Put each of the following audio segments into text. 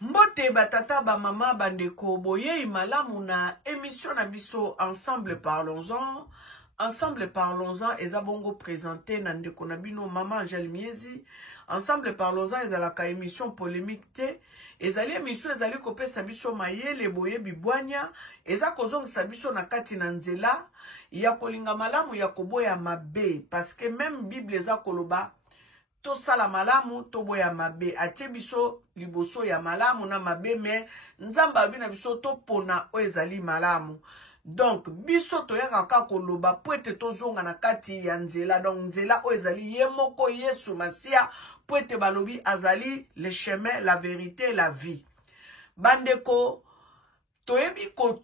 Mbote batata ba mama bandeko boye malamu na émission na biso ensemble parlons-en. Ensemble parlons-en ezabongo présenté na ndeko na bino maman Angèle Miezi. Ensemble parlons-en ezalaka émission polémique te. Ezali émission ezali kopesa biso mayele boye bibwanya. Eza kozongisa biso na kati na nzela ya kolinga malamu ya koboya mabe parce que même Bible eza koloba to sala malamu to boya mabe atie biso liboso ya malamu na mabe me nzamba bina biso to pona o ezali malamu. Donc biso to yaka ka koloba poete to zonga na kati ya nzela donc nzela o ezali ye moko Yesu Masia poete balobi azali le chemin la vérité la vie. Bandeko toyebi ko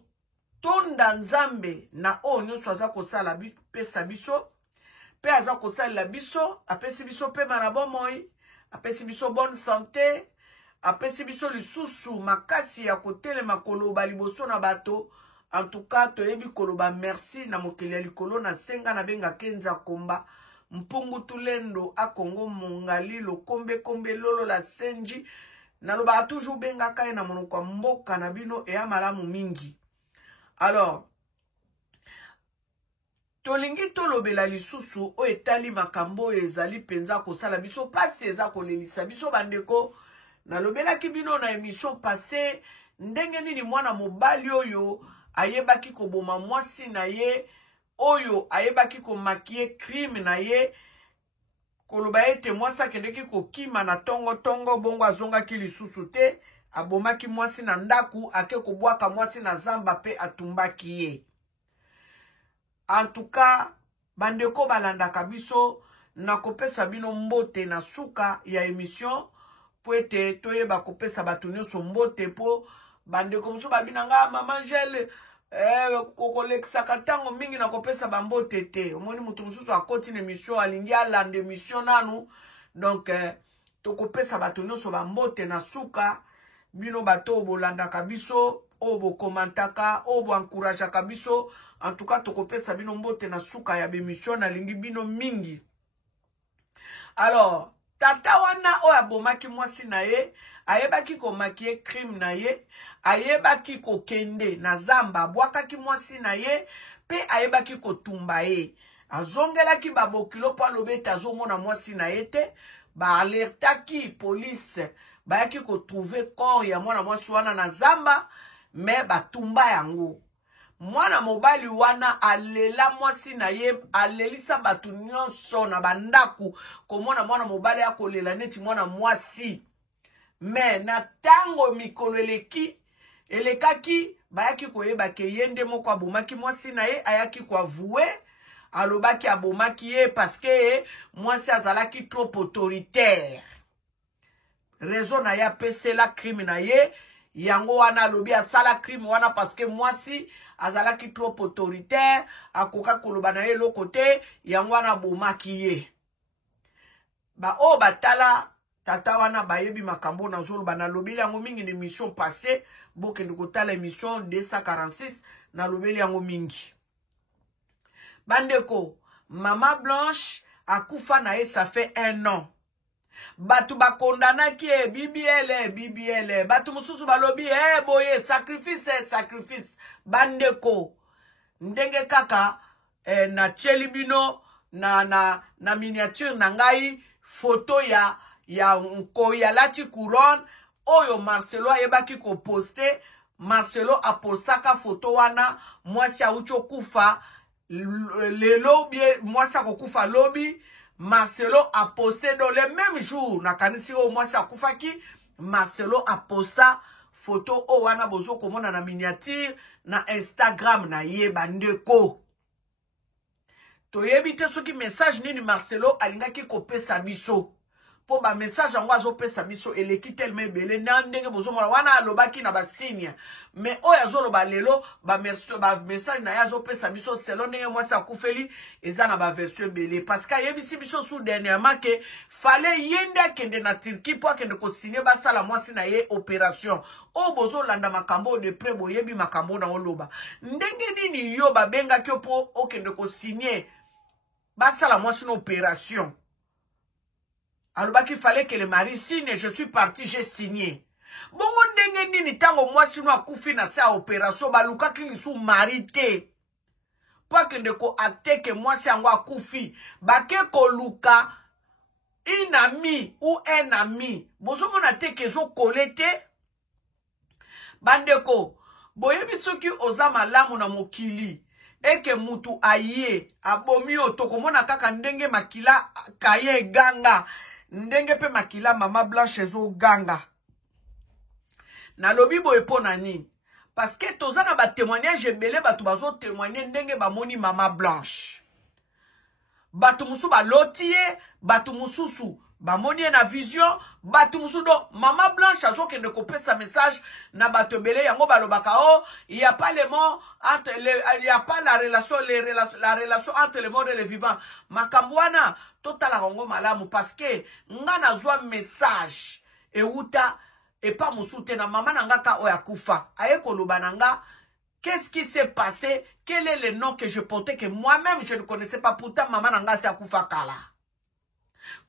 tonda nzambe na o nyonso aza kosala pesa biso pe aza kosalela biso apesi biso pe manabomoi apesi biso bonne santé apesi biso lisusu makasi ya kotelema koloba liboso na bato. En tout cas toyebi koloba merci na mokili ya likolo na senga na benga kenza komba mpungu tulendo akongo mongali lokombe kombe lolo la senji naloba toujours benga kai na monoko mboka na bino e malamu mingi. Alors tolingi tolobela lisusu o etali makambo ezali penza kosala biso pasi eza kolelisa biso bandeko nalobelaki bino na émission passé ndenge nini mwana mobali oyo ayebaki koboma mwasi na ye oyo ayebaki komakie crime na ye koloba ete mwasi akendeki kokima na tongo bongo azongaki lisusu te abomaki mwasi na ndaku ake kobwaka mwasi na zamba pe atumbaki ye. En tout cas, bandeko balandaka biso na kopesa bino mbote na suka ya émission po ete toyeba kopesa bato nyonso mbote po bandeko mosusu babinanga mama Angèle kokolekisaka ntango mingi na kopesa bambote te. Omoni moto mosusu akoti na émission alingi alanda émission nanu donc tokopesa bato nyonso bambote na suka bino bato bolandaka biso obo komantaka obo encourageaka biso. En tout cas tokopesa bino mbote na suka ya bemission na lingi bino mingi. Alors tata wana oyo abomaki mwasi na ye ayebaki komakie crime na ye ayebaki kokende na zamba abwakaki mwasi na ye pe ayebaki kotumba ye azongelaki babokilo po alobi ete azomona mwasi na ye te baalertaki police bayaki kotrouve corps ya mwana mwasi wana na zamba me batumba yango. Mwana mobali wana alela mwasi na ye alelisa batu nyonso na bandaku komona mwana mobali akolela neti mwana mwasi me na tango mikolo elekaki bayaki koyeba ke yende moko abomaki mwasi na ye ayaki koavouer alobaki abomaki ye parce que mwasi azalaki trop autoritaire raison na ya pesela crime na ye yango wana alobi asala crime wana parce que mwasi azalaki trop autoritaire akoka koloba na ye loko te yango wana bomaki ye. Ba o batala tata wana bayebi makambo na zolo bana lobeli yango mingi na émission passée boke ndikotala émission 246 na lobeli yango mingi. Bandeko Mama Blanche akufa na ye ça fait 1 an. Batu bakondanaki BBL batu mususu balobi boye sacrifice bandeko ndenge kaka na chelibino na miniature na ngai photo ya nkoya lati couronne oyo Marcelo ayebaki ko poster. Marcelo apostaka photo wana mwasi aucho kufa lelo bie mwasi akokufa lobi Marcelo a posté dans le même jour na kanisi o mwasi akufaki Marcelo a posta photo o wana bozo komona na miniature na Instagram na ye bandeko. Toyebi te soki message nini Marcelo alingaki kopesa biso po ba message yango azopesa biso eleki tellement ebele na ndenge bozomona wana alobaki na basigne mais oyo azoloba lelo ba message na ye azopesa biso selon ndenge mwasi akufeli eza na ba version ebele parce que ayebisi biso sous dernièrement ke fallait yende akende na Turquie po akende kosigner basala mwasi na ye opération o bozolanda makambo de près boyebi makambo na oloba ndenge nini yo babengaki po okende kosigner basala mwasi na opération. Alors qu'il fallait que le mari signe, je suis parti, j'ai signé. Bongo ndenge nini tango mwasi no akufi na sa opération balukaki lisu marité. Pas que ndeko acte que mwasi yango akufi bake koluka une amie ou un ami. Bozo mona te kezo kolete bandeko boyebi soki oza malamu na mokili eke mutu aye abomi otokomona kaka ndenge makila kaye ganga ndenge pe makila mama Blanche ezo ganga na lobi boye pona nini parce que toza na ba témoignage ebele bato bazo témoigner ndenge bamoni mama Blanche bato musu balotie bato mususu bamoni na vision bato musu do mama Blanche azokende kopesa message na bato bele yango balobaka oh il y a pas les morts entre il y a pas la relation entre les morts et les vivants makambwana totala rango malamu parce que nga nazwa message euta et pas musu te na mama nanga ka oya kufa aye koloba nanga qu'est-ce qui s'est passé? Quel est le nom que je portais que moi-même je ne connaissais pas? Pourtant, maman n'a pas Akoufa Kala.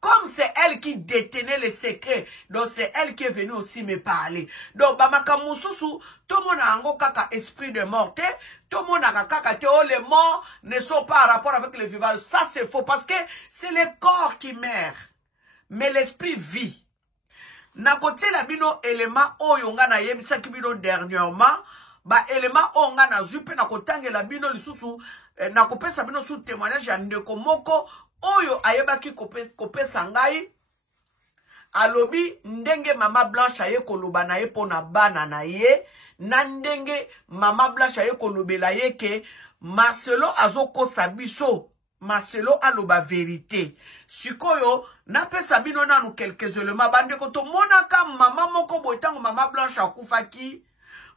Comme c'est elle qui détenait les secrets, donc c'est elle qui est venue aussi me parler. Donc, Bamaka Moussousou, tout le monde a un kaka esprit de mort. Tout le monde a un kaka oh, les morts ne sont pas en rapport avec les vivants. Ça, c'est faux parce que c'est le corps qui meurt. Mais l'esprit vit. Na kote la bino élément oyonga na yebisa ki bino dernièrement. Ba élément onga na zupe na kotange la bino lisusu na kopesa bino sous témoignage ya ndeko moko oyo ayebaki kopesa ngai alobi ndenge mama Blanche aye koloba na ye pona bana na ye na ndenge mama Blanche aye kolobela ye ke Marcelo azokosa biso Marcelo aloba vérité sikoyo na pesa bino nanu quelques éléments bandeko to monaka mama moko boitango mama Blanche akufaki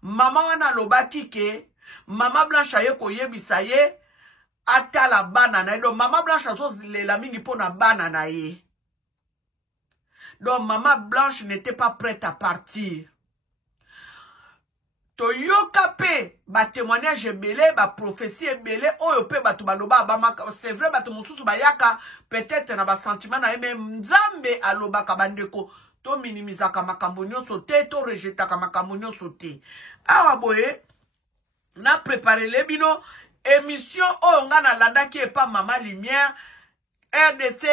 Mama wana lobaki ke mama Blanche aye koyebisa ye atala bana na ye. Donc mama Blanche azolela mingi pona bana na ye. Donc mama Blanche n'était pas prête à partir. Toyoka pe ba témoignage ebele ba prophétie ebele oyo pe batu baloba c'est vrai batu mususu bayaka peut-être na ba sentiment na ye même Nzambe alobaka bandeko to minimizaka makambo nyonso te to rejetaka makambo nyonso te. Awa boye na préparer le bino émission oyo nga na landaki epa mama lumière RDC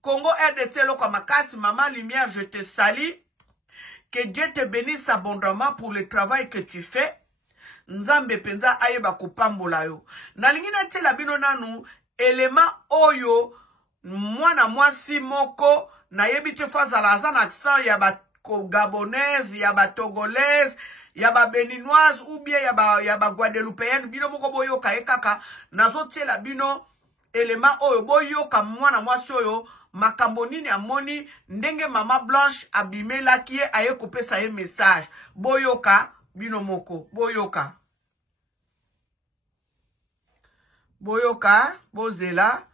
Congo RDC loko makasi mama lumière je te salue. Que Dieu te bénisse abondamment pour le travail que tu fais. Nzambe penza ayeba kopambola yo. Na lingi na tela bino nanu élément oyo mwana mwasi moko na yebite faza la zan accent ya ba gabonaise, ya ba togolaise, ya ba béninoise ou bien ya ba guadeloupéenne bino moko boyo ka ekaka nazo tela bino élément oyo boyo ka mwana mwasi oyo makambo nini amoni ndenge mama Blanche abimelaki ye aye kopesa ye message boyoka bino moko boyoka bozela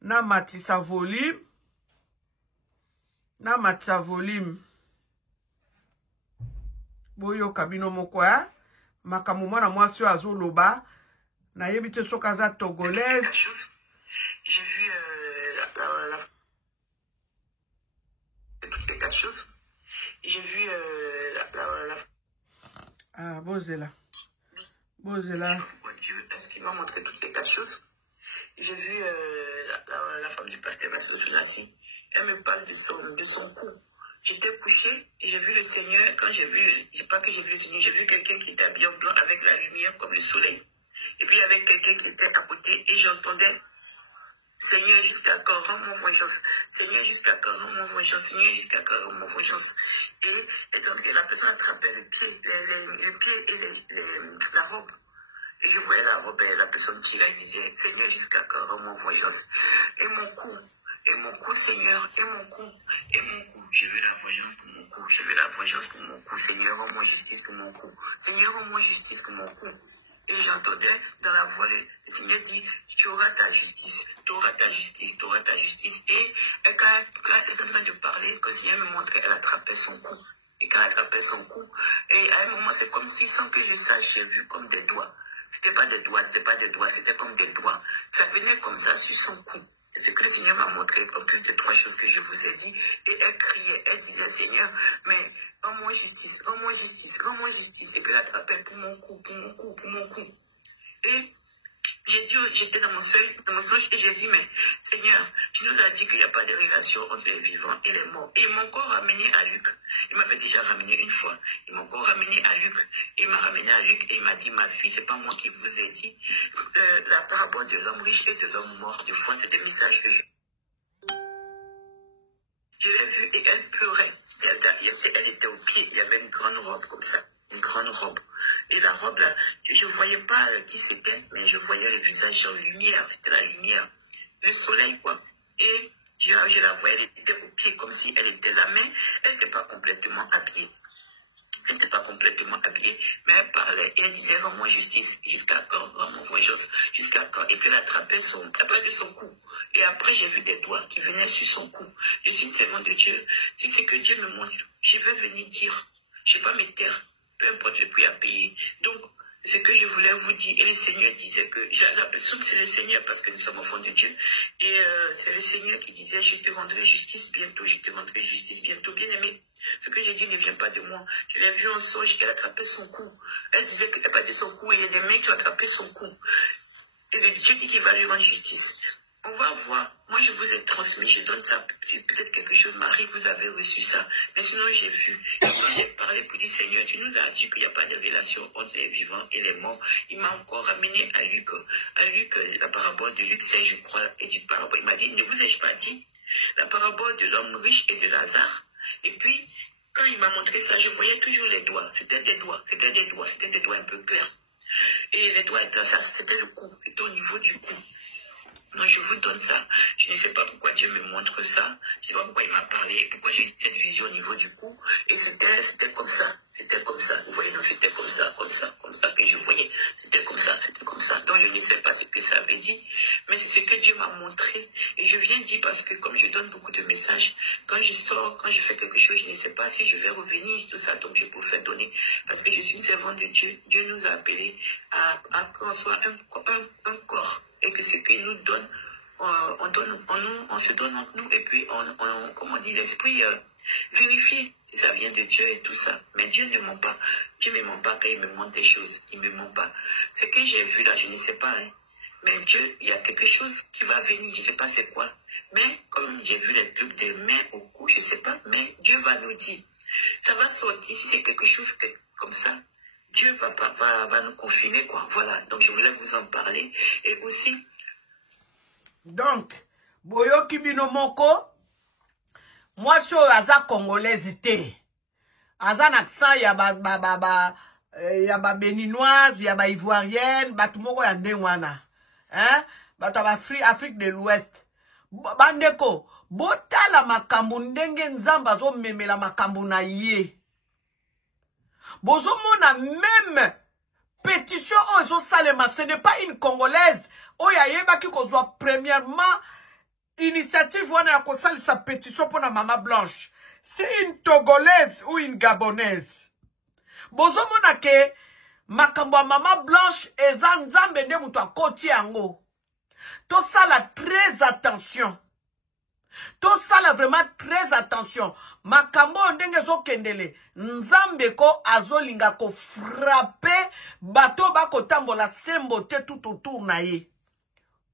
na matisa volume boyoka bino moko ya makambo mwana mwasi oyo azoloba na yebite sokaza togolaise. J'ai vu toutes les quatre choses. J'ai vu Ah, Bozela. Dieu, est-ce qu'il m'a montré toutes les quatre choses? J'ai vu la femme du pasteur Marcelo Finassi. Elle me parle de son cou. J'étais couchée et j'ai vu le Seigneur. Quand j'ai vu, je pas que j'ai vu le Seigneur, j'ai vu quelqu'un qui était habillé en blanc avec la lumière comme le soleil. Et puis il y avait quelqu'un qui était à côté et j'entendais Seigneur, jusqu'à quand, rends-moi vengeance. Seigneur, jusqu'à quand, rends-moi vengeance. Seigneur, jusqu'à quand, rends-moi vengeance. Et donc, la personne attrapait les pieds et la robe. Et je voyais la robe et la personne qui la disait, Seigneur, jusqu'à quand, rends-moi vengeance. Et mon cou, Seigneur, et mon cou. Je veux la vengeance pour mon cou. Je veux la vengeance pour mon cou. Seigneur, rends-moi justice pour mon cou. Seigneur, rends-moi justice pour mon cou. Et j'entendais dans la voix, le Seigneur dit, tu auras ta justice, tu auras ta justice, tu auras ta justice. Et quand elle était en train de parler, quand le Seigneur me montrait, elle attrapait son cou. Et quand elle attrapait son cou, et à un moment, c'est comme si, sans que je sache, j'ai vu comme des doigts. C'était pas des doigts, c'était comme des doigts. Ça venait comme ça sur son cou. Ce que le Seigneur m'a montré, en plus des 3 choses que je vous ai dit, et elle criait, elle disait, Seigneur, mais rends-moi justice, rends-moi justice, rends-moi justice. Et puis elle attrapait pour mon cou, pour mon cou, pour mon cou. Et j'ai dit, j'étais dans mon songe, et j'ai dit, mais Seigneur, tu nous as dit qu'il n'y a pas de relation entre les vivants et les morts. Et ils m'ont encore ramené à Luc. Il m'avait déjà ramené une fois. Ils m'ont encore ramené à Luc. Il m'a ramené à Luc et il m'a dit, ma fille, c'est pas moi qui vous ai dit la parabole de l'homme riche et de l'homme mort. Des fois, c'est des messages que je l'ai vue et elle pleurait. Elle était au pied. Il y avait une grande robe comme ça. Une grande robe. Et la robe, là, je ne voyais pas qui c'était, mais je voyais le visage en lumière. C'était la lumière. Le soleil, quoi. Et je la voyais, elle était au pied, comme si elle était là, mais elle n'était pas complètement habillée. Elle n'était pas complètement habillée, mais elle parlait et elle disait, rends-moi justice, jusqu'à quand, rends-moi vengeance, jusqu'à quand. Et puis elle attrapait son cou. Et après, j'ai vu des doigts qui venaient sur son cou. Je suis une servante de Dieu. Si c'est que Dieu me montre, je vais venir dire, je ne vais pas me taire, peu importe le prix à payer. Donc, ce que je voulais vous dire, et le Seigneur disait que, c'est le Seigneur parce que nous sommes enfants de Dieu, et c'est le Seigneur qui disait, je te rendrai justice bientôt, je te rendrai justice bientôt. Bien aimé, ce que j'ai dit ne vient pas de moi. Je l'ai vu en songe, elle attrapait son cou. Elle disait qu'elle battait son cou, et il y a des mains qui ont attrapé son cou. Et le Dieu dit qu'il va lui rendre justice. On va voir. Moi, je vous ai transmis, je donne ça. Si peut-être quelque chose m'arrive, vous avez reçu ça. Mais sinon, j'ai vu. Et quand j'ai parlé pour dire, Seigneur, tu nous as dit qu'il n'y a pas de relation entre les vivants et les morts. Il m'a encore ramené à Luc, la parabole de Luc 16, je crois, et du parabole. Il m'a dit, ne vous ai-je pas dit la parabole de l'homme riche et de Lazare? Et puis, quand il m'a montré ça, je voyais toujours les doigts. C'était des doigts un peu clairs. Et les doigts étaient ça, c'était le cou, c'était au niveau du cou. Non, je vous donne ça. Je ne sais pas pourquoi Dieu me montre ça. Je ne sais pas pourquoi il m'a parlé, pourquoi j'ai cette vision au niveau du cou. Et c'était comme ça. C'était comme ça. Vous voyez, non, c'était comme ça que je voyais. C'était comme ça. Donc, je ne sais pas ce que ça avait dit. Mais c'est ce que Dieu m'a montré. Et je viens dire parce que comme je donne beaucoup de messages, quand je sors, quand je fais quelque chose, je ne sais pas si je vais revenir, tout ça. Donc, je préfère donner. Parce que je suis une servante de Dieu. Dieu nous a appelés à qu'on soit un corps. Et que ce qu'il nous donne, on se donne entre nous. Et puis, comment on dit, l'esprit vérifié. Ça vient de Dieu et tout ça. Mais Dieu ne ment pas. Dieu ne ment pas quand il me montre des choses. Il ne me ment pas. Ce que j'ai vu là, je ne sais pas. Hein. Mais Dieu, il y a quelque chose qui va venir. Je ne sais pas c'est quoi. Mais comme j'ai vu les trucs de main au cou, je ne sais pas. Mais Dieu va nous dire. Ça va sortir. Si c'est quelque chose comme ça, Dieu va nous confiner, quoi. Voilà. Donc, je voulais vous en parler. Et aussi... Donc, Boyoki Binomoko, moi, je suis aza congolaise. Aza n'accent, il y a béninoise, il y a ivoirienne, batumoko ya ndengwana. Hein? Afrique de l'Ouest. Bandeko, botala makambu ndenge nzamba zo memela makambu na ye. Bozomona même pétition ozo salema, ce n'est pas une congolaise. Oya yeba ki kozwa premièrement initiative wana ya kosali sa pétition pour la maman blanche. C'est une togolaise ou une gabonaise. Bozomona ke makambo ya maman blanche eza nzambe nde mutu akoti yango. To sala très attention. To sala vraiment très attention. Makambo ndenge zo kendele. Nzambe ko azolinga ko frapper bato bako tambola sembo te tout autour na ye.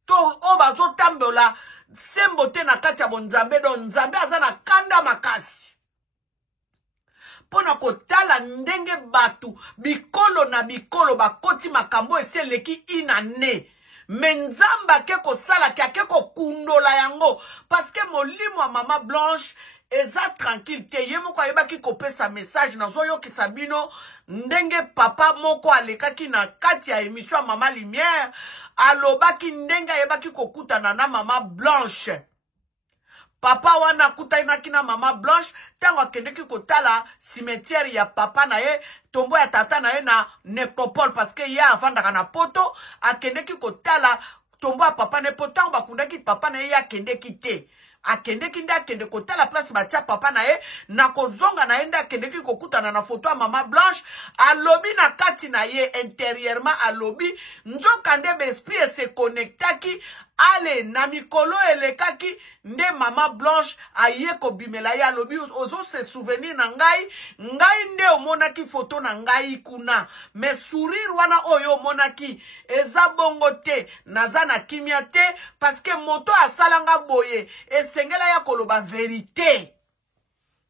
To o bazo tambola sembo te na kati ya bonzambe don nzambe azana kanda makasi. Pona ko tala ndenge batu bikolo na bikolo bakoti makambo eseleki inane. Menzamba keko sala keko kundola yango parce que molimo a mama blanche eza tranquille te ye moko ayeba ki kopesa message na zoyo ki sabino ndenge papa moko alekaki na kati ya émission mama lumière alobaki ndenge ayeba ki kokutana na mama blanche. Papa wana kutainaki na mama blanche tango akendeki kotala cimetière ya papa na ye tombo ya tata na ye na nécropole parce que ye avandaka na poto akendeki kotala tombo ya papa na ye poto tango bakundaki papa na ye akendeki te akendeki nde akende kotala place batia papa na ye na kozonga na ye nde akendeki kokutana na foto ya mama Blanche alobi na kati na ye intérieurement alobi nzoka nde besprit ese connectaki ale na mikolo elekaki nde mama Blanche aye kobimela ye alobi ozo se souvenir na ngai nde omonaki foto na ngai kuna mais sourire wana oyo omonaki eza bongo te naza na kimia te parce que moto asalanga boye esengela ya koloba vérité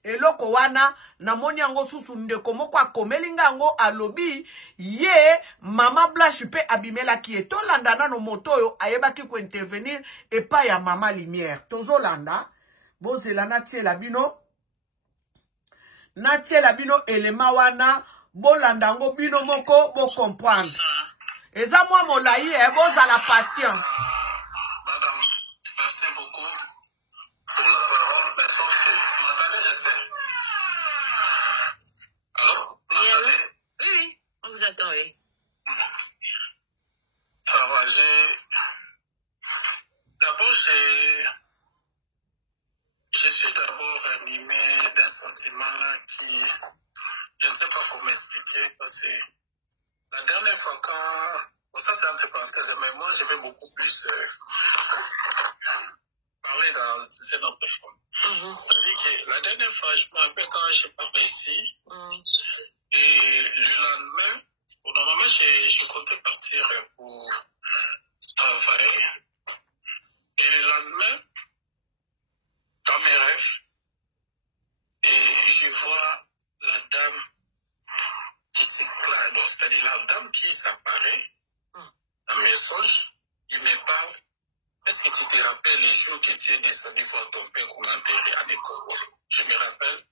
eloko wana namoni yango susu ndeko moko akomeli ngango alobi ye mama Blanche pe abimelaki ye tolanda nano moto oyo ayebaki ko intervenir epai ya mama Lumière tozolanda bozela natiela bino elema wana bolanda ngo bino moko bo comprendre eza mwa molai bozala patient. Madame, merci beaucoup pour la parole, mais sauf que m'entendez, j'espère. Allô? Oui, allô? Oui, on vous attend, oui. Ça va, d'abord, je suis d'abord animé d'un sentiment qui, je ne sais pas comment expliquer, parce que la dernière fois quand, bon ça c'est entre parenthèses, mais moi je vais beaucoup plus parler dans notre personne. C'est-à-dire que la dernière fois, je me rappelle quand je parlais ici, et le lendemain, normalement je comptais partir pour travailler, et le lendemain, dans mes rêves, et je vois la dame qui s'éclate, c'est-à-dire la dame qui s'apparaît dans mes songes, il me parle. Est-ce que tu te rappelles les jours que tu es descendu voir ton père qu'on a enterré à l'école? Je me rappelle,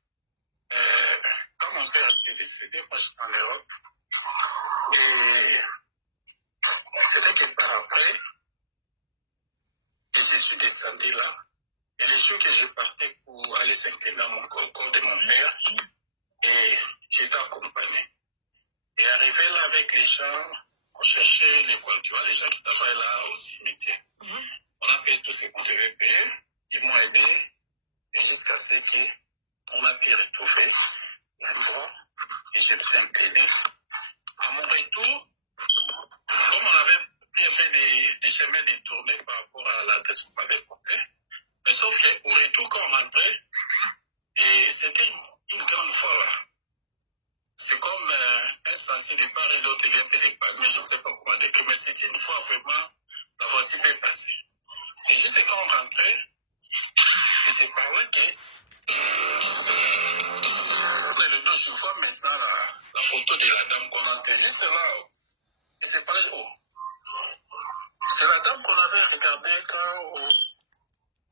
quand mon père était décédé, moi j'étais en Europe, et c'était que par après, je suis descendu là, et les jours que je partais pour aller s'incliner dans mon corps de mon père, et j'étais accompagné. Et arrivé là avec les gens, on cherchait l'école, tu vois, les gens qui travaillent là au cimetière. On a payé tout ce qu'on devait payer, ils m'ont aidé, et jusqu'à ce qu'on a pu retrouver l'endroit, et j'ai pris un clinique. À mon retour, comme on avait bien fait des chemins détournés par rapport à l'adresse qu'on m'avait portée, mais sauf qu'au retour, quand on rentrait, et c'était une grande fois là. C'est comme un sentier de part et d'autre, il y a un peu de palmes, mais je ne sais pas comment décrire, mais c'était une fois vraiment, la voiture est passée. Et juste quand on rentrait, et c'est par là que, après le dos, je vois maintenant la photo de la dame qu'on a enterrée, juste là. Et c'est par là, oh, c'est la dame qu'on avait regardée quand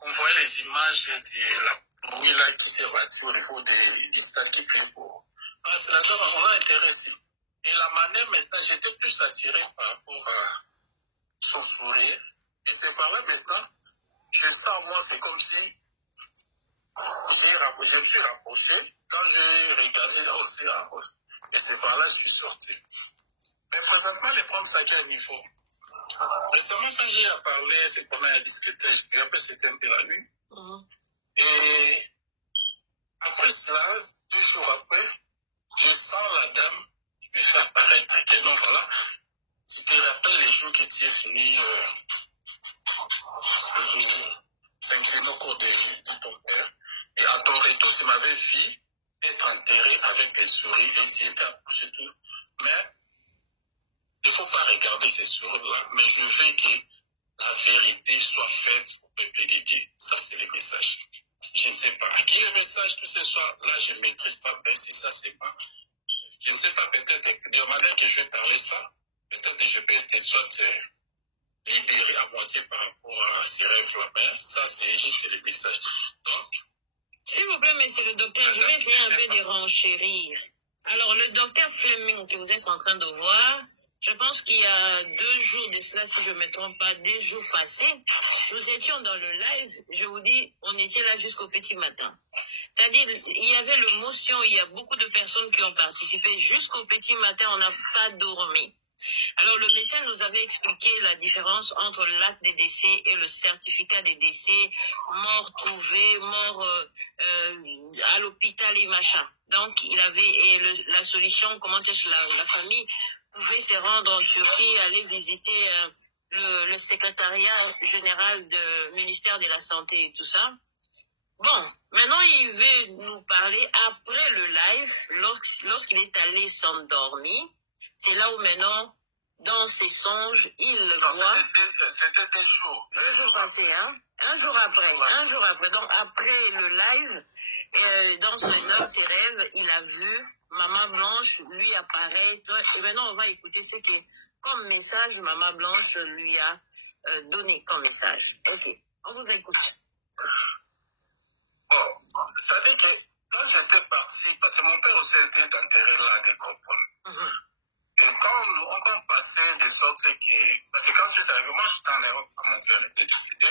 on voyait les images de la bruit là qui s'est bâtie au niveau du stade qui prie pour. Ah, c'est la dame, on l'a intéressée. Et la manière maintenant, j'étais plus attiré par rapport à son sourire. Et c'est par là maintenant, je sens moi, c'est comme si je me suis rapproché. Quand j'ai regardé là aussi, et c'est par là que je suis sorti. Mais présentement, les problèmes, ça a un niveau. Récemment, quand j'ai parlé, c'est qu'on a discuté, après c'était un peu la nuit. Et après cela, 2 jours après, je sens la dame qui me fait apparaître. Et donc voilà, tu te rappelles les jours que tu es fini s'incliner au cours de ton père. Et à ton retour, tu m'avais vu être enterré avec des souris et tu étais approché tout. Mais il ne faut pas regarder ces souris-là, mais je veux que la vérité soit faite au peuple de Dieu. Ça, c'est le message. Je ne sais pas. À qui le message que ce soit, là, je ne maîtrise pas bien si ça, c'est pas. Je ne sais pas, peut-être, de la manière que je vais parler ça, peut-être que je peux être soit libéré à moitié par rapport à ces rêves-là, mais ça, c'est juste le message. Donc, s'il vous plaît, monsieur le docteur, je vais essayer un peu de renchérir. Alors, le docteur Fleming que vous êtes en train de voir, je pense qu'il y a 2 jours de cela, si je ne me trompe pas, 2 jours passés, nous étions dans le live, je vous dis, on était là jusqu'au petit matin. C'est-à-dire, il y avait l'émotion, il y a beaucoup de personnes qui ont participé. Jusqu'au petit matin, on n'a pas dormi. Alors, le médecin nous avait expliqué la différence entre l'acte des décès et le certificat des décès, mort trouvé, mort à l'hôpital et machin. Donc, il avait la solution, comment est-ce que la famille pouvait se rendre en Turquie, aller visiter le secrétariat général du ministère de la Santé et tout ça. Bon, maintenant, il veut nous parler après le live, lorsqu'il est allé s'endormir. C'est là où maintenant, dans ses songes, il le voit. C'était des jours. Un jour passé, hein? Un jour après. Donc, après le live, dans ses rêves, il a vu Maman Blanche lui apparaître. Et maintenant, on va écouter ce que, comme message, Maman Blanche lui a donné comme message. Ok, on vous écoute. Bon, ça dit que quand j'étais parti, parce que mon père aussi était enterré là à Nécropole. Et quand on passait de sorte que... Parce que quand je suis arrivé, moi j'étais en Europe, mon père était décédé.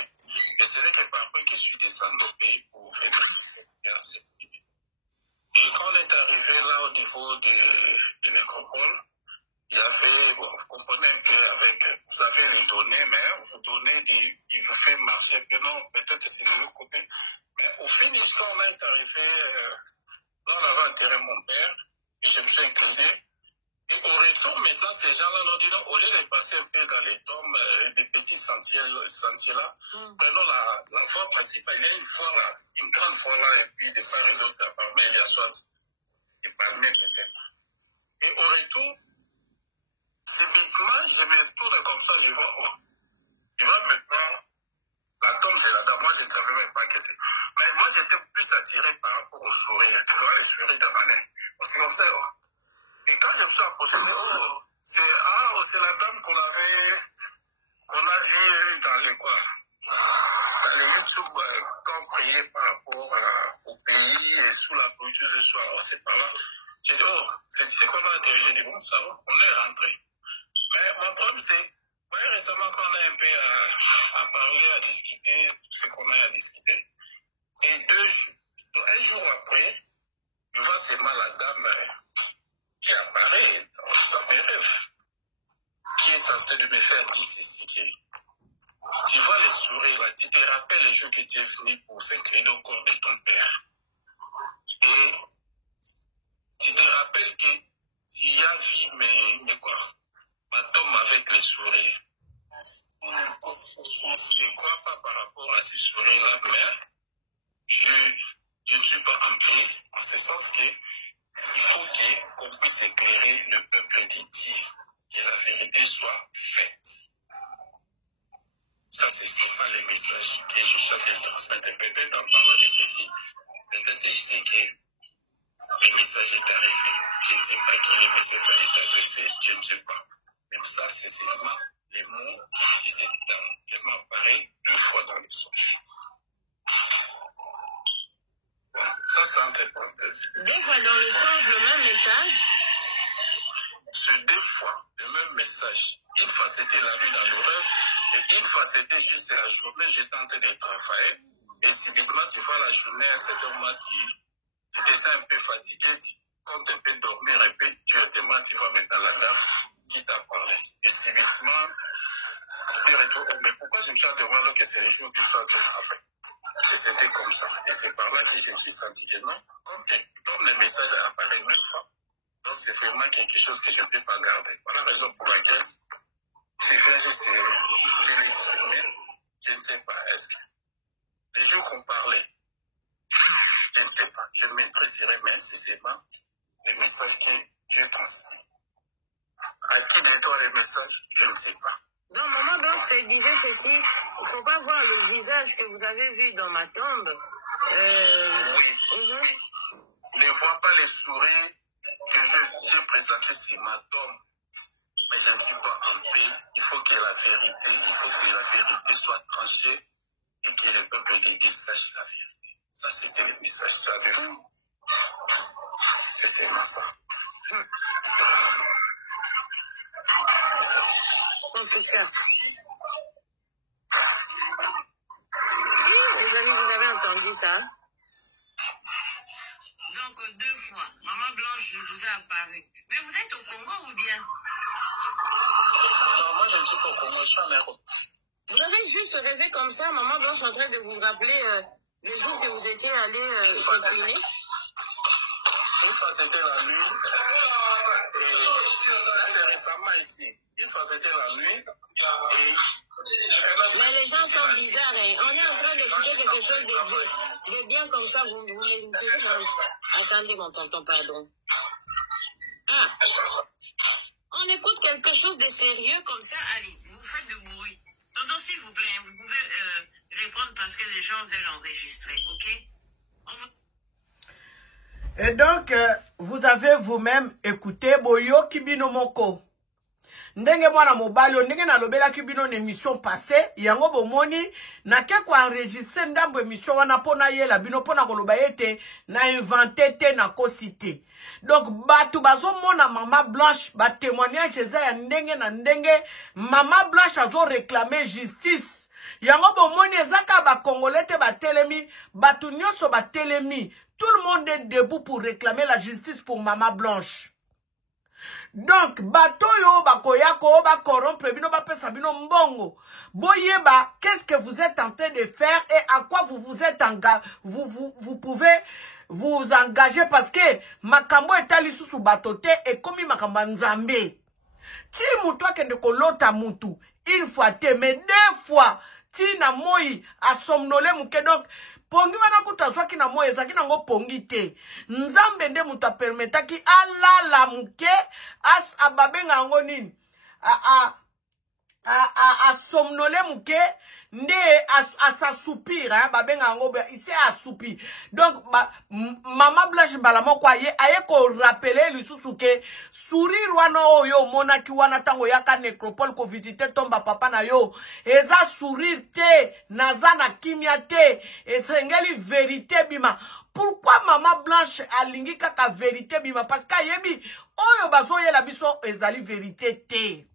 Et c'est là que par après que je suis descendu au pays pour venir faire cette vie. Et quand on est arrivé là au niveau de Nécropole, il y avait, bon, vous comprenez qu'avec, vous avez les données, mais vous donnez, il vous fait marcher un peu, non, peut-être c'est de l'autre côté. Mais au finish, quand on est arrivé, là on avait enterré mon père, et je me suis incliné. Et au retour, maintenant, ces gens-là nous disent, au lieu de passer un peu dans les tombes, des petits sentiers-là, prenons la voie principale. Il y a une voie là, une grande voie là, et puis de part et d'autre, apparemment, il y a soit des palmiers peut-être. Et au retour, subitement, je me tourne comme ça, je vois, oh, il va maintenant, la tombe c'est là-bas, moi je ne savais même pas que c'est. Mais moi j'étais plus attiré par rapport aux souris, tu vois, les souris de Manet. Parce qu'on sait, oh. Et quand je me suis approché, oh, c'est la dame qu'on a vue dans les quoi, dans les YouTube, quand on priait par rapport au pays et sous la clôture ce soir, oh, c'est pas là. J'ai dit, oh, c'est quoi l'intérêt? J'ai dit, bon, ça va, on est rentré. Mais mon problème, c'est, ouais, récemment, quand on a un peu à parler, à discuter, tout ce qu'on a à discuter, et un jour après, je vois seulement la dame qui apparaît dans mes rêves, qui est en train de me faire dire ceci. Tu vois les souris là, tu te rappelles le jour que tu es venu pour s'incliner au corps de ton père. Et tu te rappelles que tu as vu ma tombe avec les souris. Je ne crois pas par rapport à ces souris-là, mais je ne suis pas entré en ce sens que il faut qu'on puisse éclairer le peuple d'Haïti, que la vérité soit faite. Ça, c'est ça le message que je suis en train de transmettre. Peut-être en parlant de ceci, peut-être je sais que le message est arrivé. Je ne sais pas qui le message est adressé, je ne sais pas. Même ça, c'est seulement les mots qui s'est apparaît 2 fois dans le songe. Bon, ça, c'est entre parenthèses. 2 fois dans le songe, le même message? C'est 2 fois le même message. Une fois, c'était la nuit dans l'horreur, et une fois, c'était juste la journée, j'étais en train de travailler. Et subitement, tu vois, la journée, à cet moment, tu te sens un peu fatigué, tu comptes un peu dormir un peu, directement, tu vois maintenant la dame qui t'a parlé. Et subitement, tu te retrouves, mais pourquoi je me suis demandé que c'est le jour du soir après? Et c'était comme ça. Et c'est par là que je me suis senti que non, comme le message apparaît 2 fois, donc c'est vraiment quelque chose que je ne peux pas garder. Voilà la raison pour laquelle je viens juste de l'exprimer. Je ne sais pas, est-ce que les jours qu'on parlait, je ne sais pas, je maîtriserai même nécessairement le message que j'ai transmis. À qui de toi le message, je ne sais pas. Non, Maman Blanche te disait ceci, il ne faut pas voir le visage que vous avez vu dans ma tombe. Oui, oui. Ne vois pas les souris que j'ai présentées sur ma tombe. Mais je ne suis pas en paix. Il faut que la vérité soit tranchée et que le peuple d'Haïti sache la vérité. Ça, c'était le message. Ça veut dire. C'est seulement ça. En tout cas. Vous avez entendu ça? Donc, 2 fois, Maman Blanche vous a apparu. Mais vous êtes au Congo ou bien? Vous avez juste rêvé comme ça, maman Blanche, en train de vous rappeler le jour que vous étiez allé s'incliner? Une fois c'était la nuit, c'est récemment ici. Une fois c'était la nuit, mais les gens sont bizarres, hein. On est en train d'écouter quelque chose de bien comme ça, vous me attendez mon tonton, pardon. Ah, on écoute quelque chose de sérieux comme ça, allez, vous faites du bruit. Tonton, s'il vous plaît, vous pouvez répondre parce que les gens veulent enregistrer, ok? Et donc, vous avez vous-même écouté Boyo Kibino Moko. Ndenge mwana mobali ndenge na lobela kibino na émission passée yango bomoni na ke ko enregistrer ndambo émission wana pona yela bino pona koloba yete na inventé te na kosité. Donc batu bazomona Mama Blanche ba témoignage eza ya ndenge na ndenge Mama Blanche azo réclamer justice. Yango bomoni ezaka ba congolais te ba telemi batu nyonso ba telemi. Tout le monde est debout pour réclamer la justice pour Mama Blanche. Donc, bato yo bakoyako ba corrompre bino ba pesa bino mbongo. Boyeba, qu'est-ce que vous êtes en train de faire et à quoi vous vous êtes engagé, vous pouvez vous engager parce que makambo etali susu batote et komi makamba nzambe. Ti mutu akende kolota mutu une fois te mais deux fois ti na moi asomnole muke donc pongi wana kutazwaki na moyo ezaki nango pongi te. Nzambe nde mutu apermetaki alala muke ababenga yango nini. Asomnole muke nde asasoupir babenga yango ise asoupi. Donc Mama Blanche balamoko aye ko rappeler lisusu ke sourire wana oyo monaki wana tango yaka nécropole ko visiter tomba papa na yo eza sourire te naza na kimia te esengeli vérité bima. Pourquoi Mama Blanche alingi kaka vérité bima? Parce que yebi oyo bazoyela biso ezali vérité te.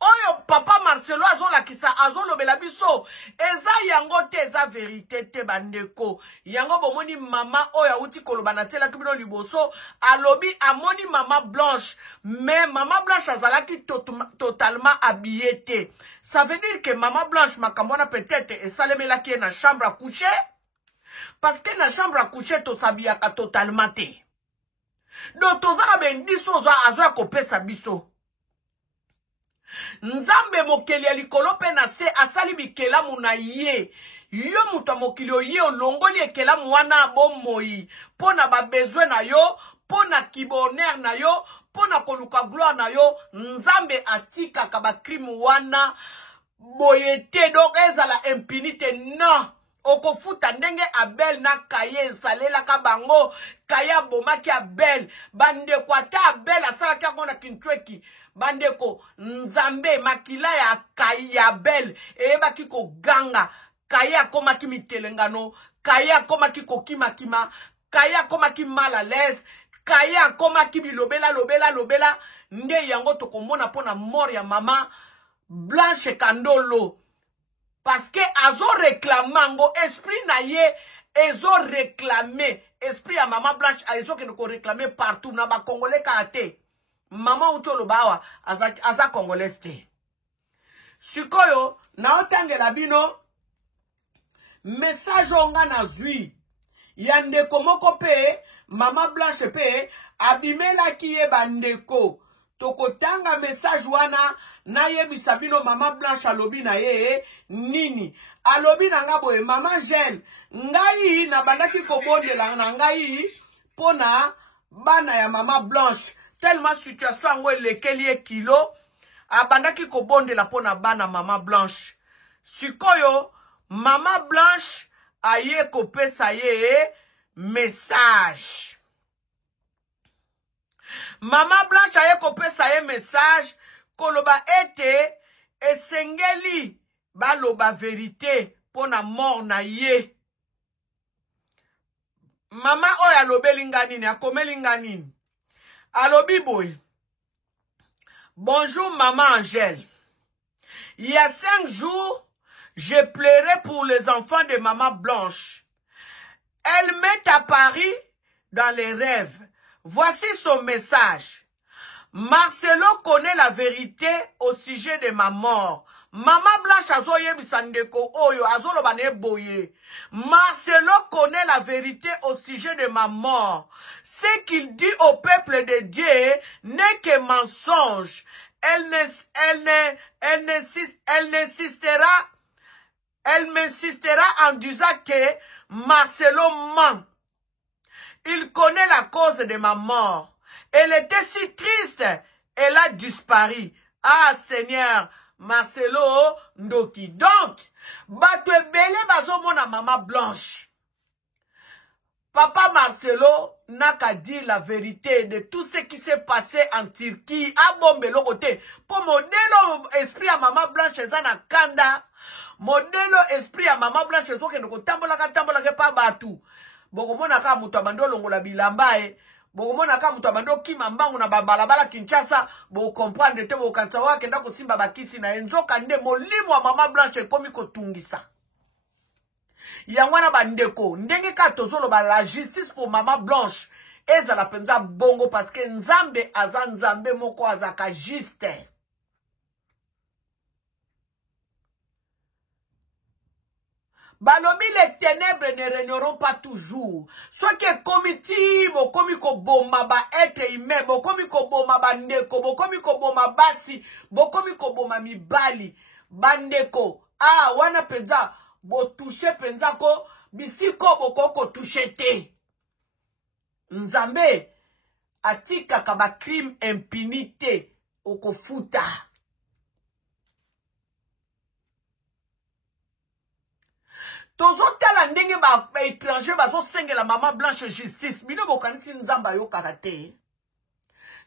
Oyo papa Marcelo azolakisa azolobela biso eza yango te eza vérité te bandeko. Yango bomoni mama oyo uti koloba na tela kibino liboso alobi amoni Mama Blanche mais Mama Blanche azalaki totalement habillée te. Ça veut dire que Mama Blanche makambona peut-être esalemelaki na chambre à coucher parce que na chambre à coucher to sabiaka totalement te. Donc tozaka bendiso azwa kopesa biso. Nzambe mokeli ya likolo pe na se asali bikelamu na ye. Yo muta mokili oye olongoli ekelamu wana bomoi. Pona ba besoin na yo, pona kiboner na yo, pona koluka gloire na yo. Nzambe atika kaba crime wana boyete donc ezala impunité non. Okofuta ndenge Abel na Kaye salela kabango Kaya bomaki Abel bandeko ata Abel asalaki yango na kintweki bandeko nzambe makila ya Kaya Abel eyebaki koganga Kaya akomaki mitelengano Kaya akomaki kokima Kaya akomaki mal à l'aise Kaya akomaki bilobela nde yango tokomona pona mort ya Mama Blanche Kandolo. Parce que azo réclamango esprit na ye ezo réclamer esprit à Mama Blanche azo que nous réclamer partout na ba congolais kate maman utolo bawa aza congolais te sikoyo na otangela bino message onga na zui yande komoko pe Mama Blanche pe abimela kiye bandeko tokotanga message wana na yebisa bino Mama Blanche alobi na ye nini alobi na nga boye Mama Angèle ngai na bandaki kobondela na ngai pona bana ya Mama Blanche tellement situation ngo lekeli kilo abandaki kobondela pona bana Mama Blanche sikoyo Mama Blanche aye kopesa ye message. Mama Blanche aye kopesa ye message koloba ete esengeli baloba vérité pona mort na ye. Mama oyo alobeli nga nini akomeli nga nini alobi boy. Bonjour Maman Angèle. Il y a 5 jours, je pleurais pour les enfants de Mama Blanche. Elle m'est apparue dans les rêves. Voici son message. Marcelo connaît la vérité au sujet de ma mort. Maman Blanche azoye bisandeko oyo azolo bane boye. Marcelo connaît la vérité au sujet de ma mort. Ce qu'il dit au peuple de Dieu n'est que mensonge. Elle m'insistera en disant que Marcelo ment. Il connaît la cause de ma mort. Elle était si triste, elle a disparu. Ah Seigneur, Marcelo Ndoki. Donc, bato ebele bazomona Maman Blanche. Papa Marcelo n'a qu'à dire la vérité de tout ce qui s'est passé en Turquie. A bombelo côté. Pour modèle esprit à Maman Blanche ezana kanda. Modèle esprit à Maman Blanche ezoke ndoko tambola ke pa batu. Bokomona ka mutu abando longola bilamba e. Bokomona ka mutu abando kima mbangu na balabala Kinshasa. Bo comprendre te bo kansa wake ndako simba bakisi na enzoka nde molimo wa Maman Blanche komi kotungisa. Yangwana bandeko ndenge ka tozolo ba la justice pour Maman Blanche ezala penza bongo parce que nzambe aza nzambe moko azaka juste. Balobi les ténèbres ne régneront pas toujours. Soit que komiti bo komi ko boma ba être humain, bo komi ko boma bandeko, bo komi ko boma basi, bo komi ko boma mibali, bandeko. Ah wana penza bo touche penza ko bisiko bo ko touche te. Nzambe atika kaba crime impunité okofuta. Tozo tala ndenge ba étranger bazo sengela Maman Blanche justice. Bino bokanisi nzamba yo karate.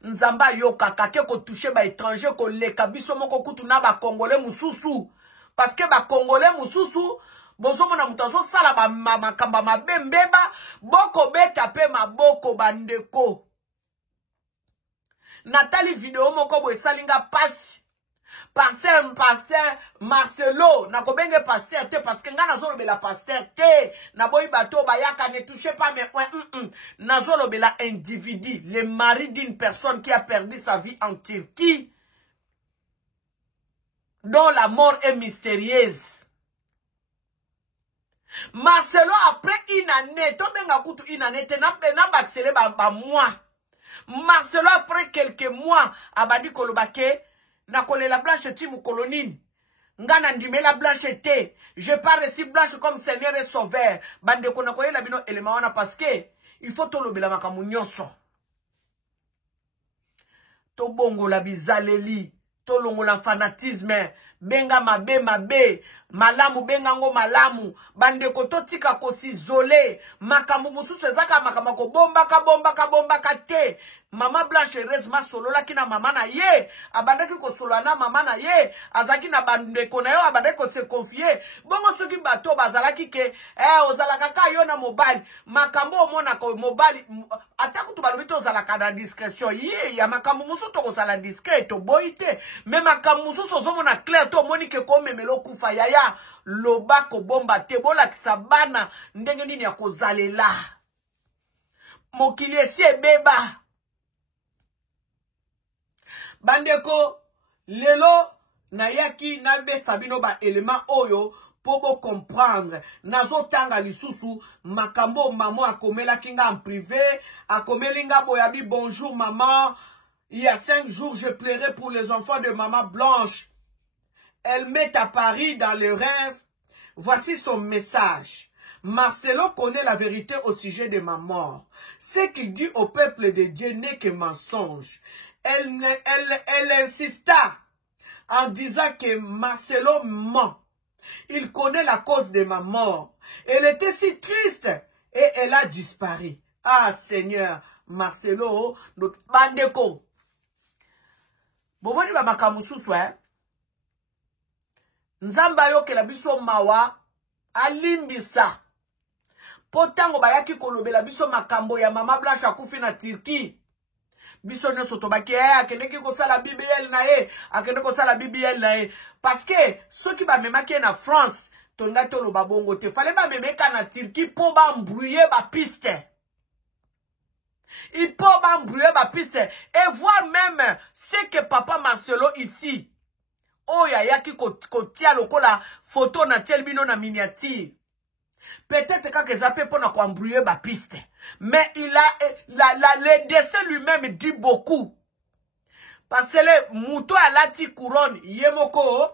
Nzamba yo kakake ko toucher ba étranger ko leka biso moko kutu na ba congolais mususu. Parce que ba congolais mususu bozo mona mutazo sala ba makamba mabembeba boko beta pe maboko bandeko. Natali video moko bo esalinga pasi. Pasteur Marcelo, na kobenge pasteur te, parce que nga nazolo bela pasteur te, na boy bato bayaka ne touchez pas mes nazolo bela individu, le mari d'une personne qui a perdu sa vie en Turquie, dont la mort est mystérieuse. Marcelo après une année, tobenga kutu une année, te na baxele ba mois. Marcelo après quelques mois, abadi kolobake, na kolela Blanche ti mukolonine. Ngana ndimela Blanche te. Je parle si Blanche comme Seigneur et Sauveur. Bande kona koyela bino elema wana parce que il faut tolobela makamu nyonso. To bongo la bizaleli, to longo la fanatisme, benga mabe, malamu benga ngo malamu, bande koto tika ko s'isole, makamu mususu ezaka makamako bomba ka te. Maman Blanche heureusement solo la kina mama na ye, abandaki ko solo na mama na ye, azaki na bande kona yo abandaki ko se confier. Bongo soki bato bazalaki ke ozalaka ka yo na mobile, makambo omona ko mobile ataku to balobito ozalaka na discrétion. Ye ya makambo mususu to kozala discret to boite, mais makambo mususu ozomona clair to moni ke ko memelo kufa yaya loba ko bomba te bola kisabana ndenge nini ya kozalela. Mokili esi ebeba. Bandeko, lelo, nayaki, nabe sabino ba élément oyo, pobo comprendre. Nazo tanga lisusu, makambo maman akomela kinga en privé, akomelinga boyabi, bonjour maman, il y a 5 jours je pleurais pour les enfants de Maman Blanche. Elle m'est à Paris dans le rêve. Voici son message. Marcelo connaît la vérité au sujet de ma mort. Ce qu'il dit au peuple de Dieu n'est que mensonge. Elle insista en disant que Marcelo ment. Il connaît la cause de ma mort. Elle était si triste et elle a disparu. Ah Seigneur, Marcelo, donc bandeko. Bomoni ba makamususu Nzamba yo ke la biso mawa alimbisa. Potango bayaki kolobela biso makambo ya Maman Blanche akufi na Turquie. Biso nyoso tobaki akendeki kosala BBL na ye, akendeki kosala BBL na ye. Parce que ceux qui ba memaki na France, tonga tolo babongo te. Fallait ba memeka na Turquie pour ba embrouiller ba piste. Il peut m'embrouiller ma piste. Et voir même ce que papa Marcelo ici. Oh, yaya qui kotia loko la photo na telbino na miniature. Peut-être que Zapé pour embrouiller ma piste. Mais il a, le dessin lui-même dit beaucoup. Parce que le mouton à la ti couronne, yemoko,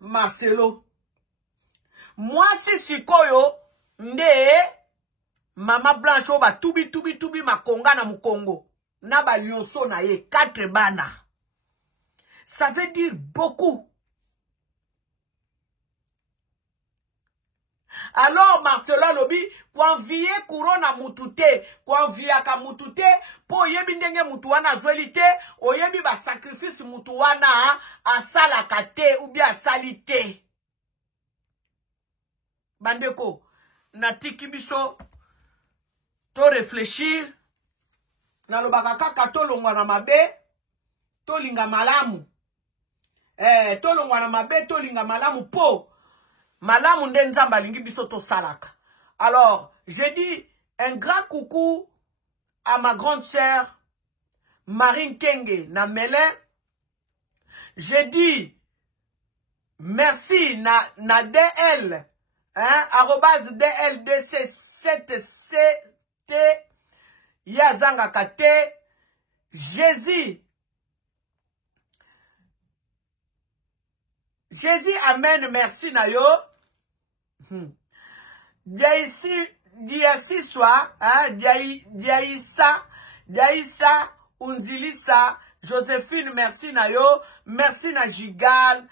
Marcelo. Moi, si sikoyo, nde, Mama Blanche, oba, tubi, ma konga na mukongo. Na ba lyonso na ye, 4 bana. Ça veut dire beaucoup. Alors, Marcelo Lobi, kwa envier couronne à mutute, kwa envier ka mutute, po yebi ndenge mutuwana zwelite, o yebi ba sacrifice mutuwana a salakate ou bien a salite. Bandeko, natiki biso, to réfléchir, na lobaka kaka to longwa na mabe, to linga malamu. To longwa na mabe, to linga malamu po. Malamu nde nzamba lingi biso to salaka. Alors, j'ai dit un grand coucou à ma grande sœur, Marine Kenge na Melin. J'ai dit merci na DL, hein, @DLDC7CT, Yazanga Kate, Jésus, amen, merci na yo. Diaisi soir, hein, Diaisa, Unzilisa, Joséphine, merci na yo, merci na Gigal,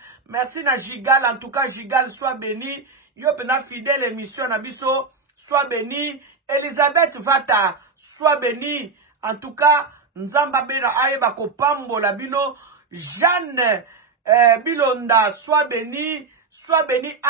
en tout cas Gigal soit béni, yo pena fidèle émission na biso, soit béni, Elisabeth Vata, soit béni, en tout cas, Nzamba bena aeba kopambo la bino, Jeanne, Bilonda, soit béni,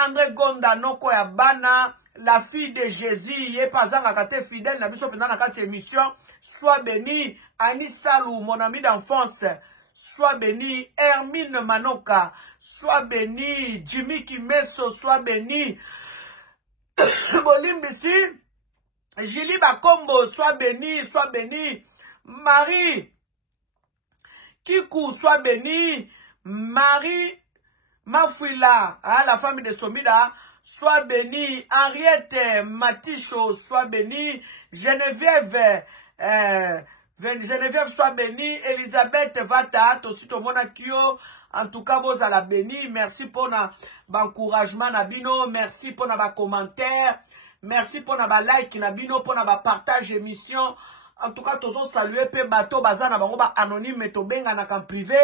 André Gonda, Noko ya Bana, la fille de Jésus, yé pas kate fidèle, na biso pendant la 4e émission, soit béni, Annie Salou, mon ami d'enfance, soit béni, Hermine Manoka, soit béni, Jimmy Kimeso, soit béni, Bolimbisi, Julie Bakombo, soit béni, Marie, Kikou, soit béni, Marie Mafouila, hein, la famille de Somida, soit bénie. Henriette Maticho, soit bénie. Geneviève, soit bénie. Elisabeth Vata, Tosito Monakio, en tout cas, vous allez béni. Merci pour l'encouragement, Nabino. Merci pour les commentaires. Merci pour les like, Nabino, pour les partage émission. En tout cas, tous saluer pe bateau bazana bango ba anonyme et to benga na kan privé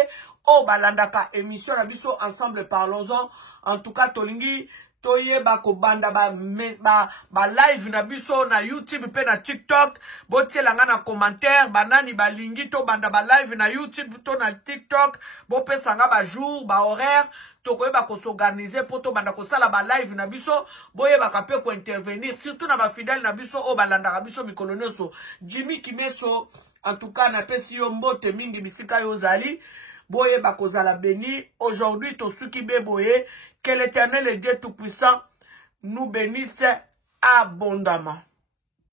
o balandaka émission na biso ensemble parlons-en. En tout cas, tolingi toye ba ko banda ba live na biso na YouTube pe na TikTok. Botie langa na commentaire banani balingi to banda ba live na YouTube to na TikTok. Bo pesanga ba jour ba horaire. Tokoye ba ko s'organiser pour to banda ko sala ba live na biso boye ba kapé ko intervenir surtout na ba fidèle na biso o balanda biso mikoloneso Jimmy Kimeso en tout cas na pesi yo mbote mingi bisika yo zali boye ba ko zala béni aujourd'hui to suki be boye que l'Éternel et Dieu tout puissant nous bénisse abondamment.